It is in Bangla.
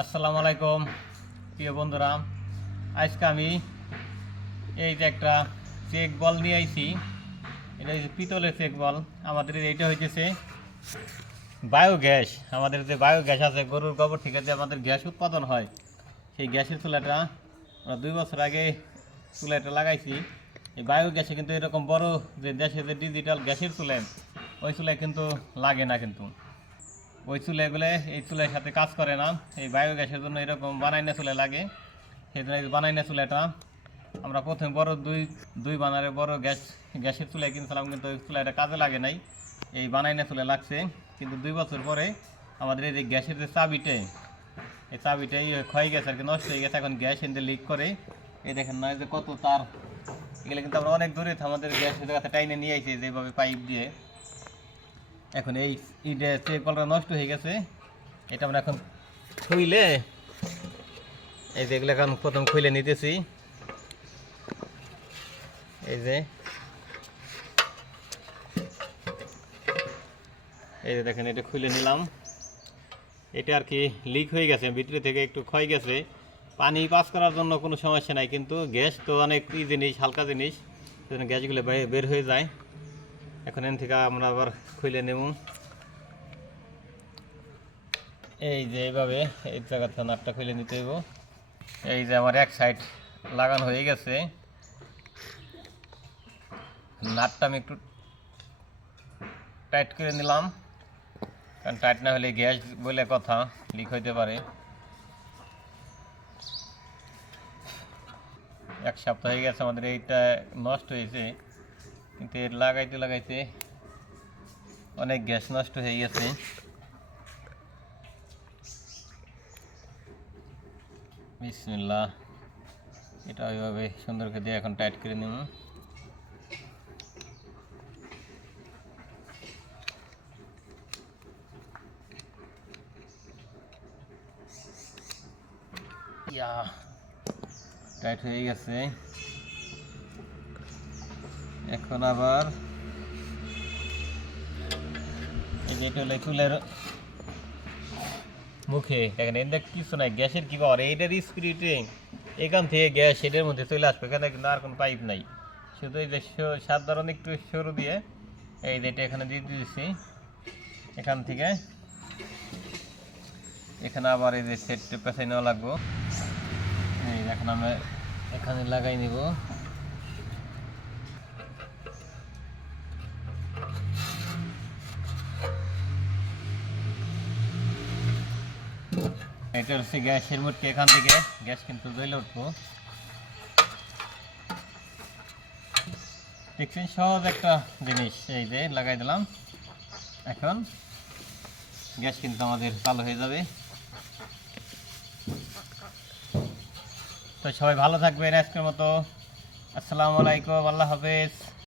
আসসালামু আলাইকুম প্রিয় বন্ধুরা। আজকে আমি এই যে একটা চেক বল নিয়ে আইছি। এটা হচ্ছে পিতলের চেক বল। আমাদের এইটা হইতেছে বায়োগ্যাস। আমাদের যে বায়োগ্যাস আছে, গরুর গোবর থেকে যে আমাদের গ্যাস উৎপাদন হয়, সেই গ্যাসের চুলাটা আমরা 2 বছর আগে চুলাটা লাগাইছি। এই বায়োগ্যাসে কিন্তু এরকম বড় যে দেশে যে ডিজিটাল গ্যাসের চুলায়, ওই চুলায় কিন্তু লাগে না। কিন্তু ওই চুলাগুলো এই চুলার সাথে কাজ করে না। এই বায়োগ্যাসের জন্য এরকম বানাইনা চুলা লাগে। সেই জন্য এই বানাইনা চুলাটা আমরা প্রথমে বড় দুই বানারে বড় গ্যাসের চুলায় কিনছিলাম, কিন্তু ওই চুলাটা কাজে লাগে নাই, এই বানাইনা চুলা লাগছে। কিন্তু 2 বছর পরে আমাদের এই যে গ্যাসের যে চাবিটা, এই চাবিটাই ক্ষয়ে গেছে আর কি, নষ্ট হয়ে গেছে। এখন গ্যাস এনে লিক করে, এই দেখেন না যে কত তার, এগুলো কিন্তু আমরা অনেক দূরে আমাদের গ্যাসের কাছে টাইনে নিয়ে আইছি যেভাবে পাইপ দিয়ে। এখন এই চেক কলটা নষ্ট হয়ে গেছে, এটা আমরা এখন খুইলে এই যেগুলো এখন প্রথম খুলে নিতেছি। এই যে দেখেন, এটা খুলে নিলাম। এটা আর কি লিক হয়ে গেছে, ভিতরে থেকে একটু ক্ষয় গেছে। পানি পাস করার জন্য কোনো সমস্যা নাই, কিন্তু গ্যাস তো অনেক জিনিস, হালকা জিনিস, সেজন্য গ্যাসগুলো বের হয়ে যায়। এখন এখান থেকে আমরা আবার খুলে নেব। এই যে এইভাবে এই জায়গা থেকে নাটটা খুলে নিতে হইব। এই যে আমার এক সাইড লাগানো হয়ে গেছে। নাটটা আমি একটু টাইট করে নিলাম, কারণ টাইট না হলে গ্যাস বলে কথা লিক হইতে পারে। 1 সপ্তাহ হয়ে গেছে আমাদের এইটা নষ্ট হয়েছে, কিন্তু এর লাগাইতে লাগাইতে অনেক গ্যাস নষ্ট হয়ে গেছে। বিসমিল্লাহ, এটা ওইভাবে সুন্দর করে দিয়ে এখন টাইট করে নেব। টাইট হয়ে গেছে। এখন আবার এই যে এটা হলো চুলের মুখে, দেখেন এদের কিছু নাই, গ্যাসের কি পাওয়ার, এইটার স্পিরিটে এখান থেকে গ্যাস এটার মধ্যে চলে আসবে। এখানে কিন্তু আর কোনো পাইপ নাই, শুধু এই যে সাধারণ একটু সরু দিয়ে এই যে এটা এখানে দিয়ে দিয়েছি। এখান থেকে এখানে আবার এই যে সেটটা পেঁচাই নেওয়া লাগবো। এই এখন আমরা এখানে লাগাই নিব। এটা হচ্ছে গ্যাসের মুটকি, এখান থেকে গ্যাস কিন্তু জ্বলে উঠবো। দেখছেন, সহজ একটা জিনিস। এই যে লাগাই দিলাম, এখন গ্যাস কিন্তু আমাদের চালু হয়ে যাবে। তো সবাই ভালো থাকবেন আজকের মতো। আসসালামু আলাইকুম, আল্লাহ হাফেজ।